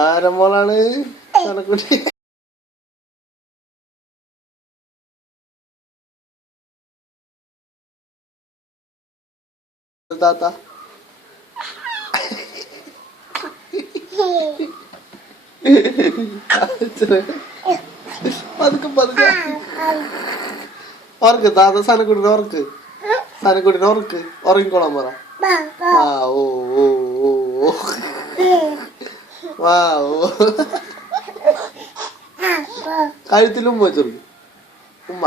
ആരമ്മോളാണ് സനക്കുട്ടി. താത്ത പതുക്കെ പതുക്കെ ഉറക്ക് താത്ത സനക്കുട്ടിനെ ഉറക്ക്. സനക്കുട്ടിനെ ഉറക്ക്. ഉറങ്ങിക്കോളാൻ പറ. ആ ഓ ഓ ഓ വാ ഓ കഴുത്തിൽ ഉമ്മ വെച്ചോളൂ. ഉമ്മ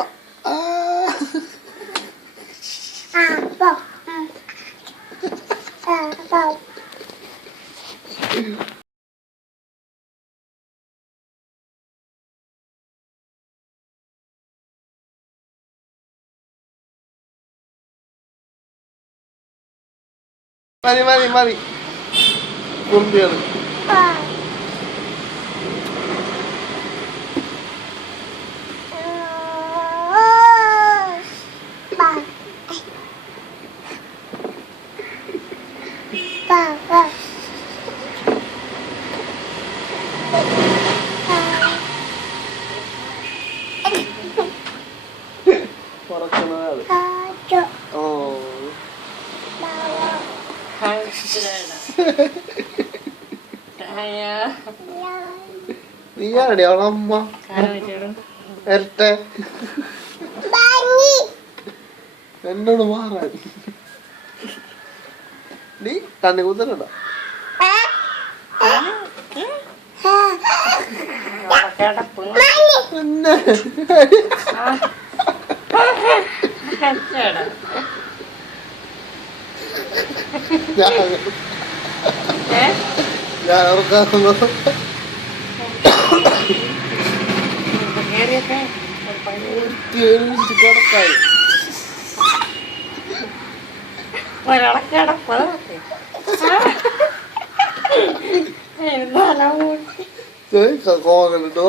മതി മതി മതി കുറുമ്പിയാണ്. നീയാണടി അവളമ്മ വരട്ടെ എന്നോട് മാറാൻ. നീ കണ്ണി കുത്തലുണ്ടോ? ഞാൻ ഓർക്കാറുണ്ടോ? കിടക്കായി കോകണ്ടോ?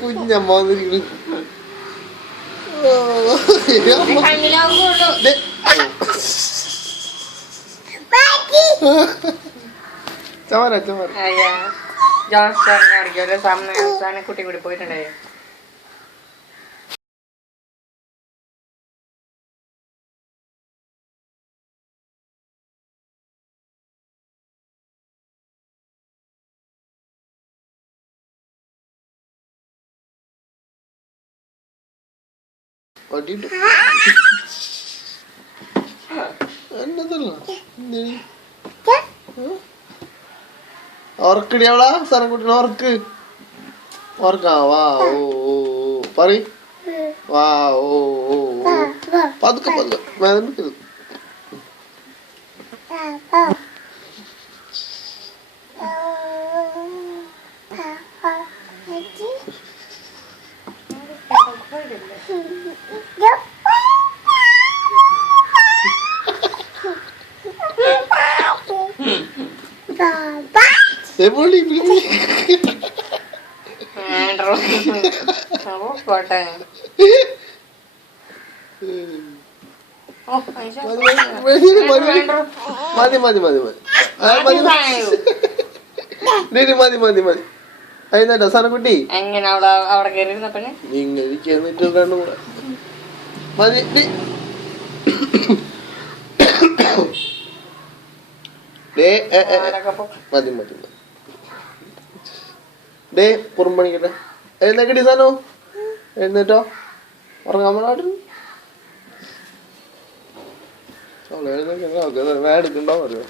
കുഞ്ഞമ്മ ചമര ചമര ജോൺസ്റ്റർ കുട്ടി കൂടി പോയിട്ടുണ്ടായോ? ഓർക്കടി അവളാ സനക്കുട്ടിനെ ഓർക്ക്. ഓർക്കാ വാ ഓ പറ വാ ഓ പതുക്കെ പതുക്കെ വേദനിക്കരുത്. മതി മതി മതി മതി മതി മതി അതിനോ സനക്കുട്ടി ഇങ്ങനെ കണ്ണുകൂടെ മതി. മതി മതി ഡേ കുറുമ്പണിക്കട്ടെ. എഴുന്നേക്കടി സാനോ എഴുന്നേറ്റോ ഉറങ്ങാൻ പാടില്ല. എഴുന്നേക്കണ്ടോ അറിയോ?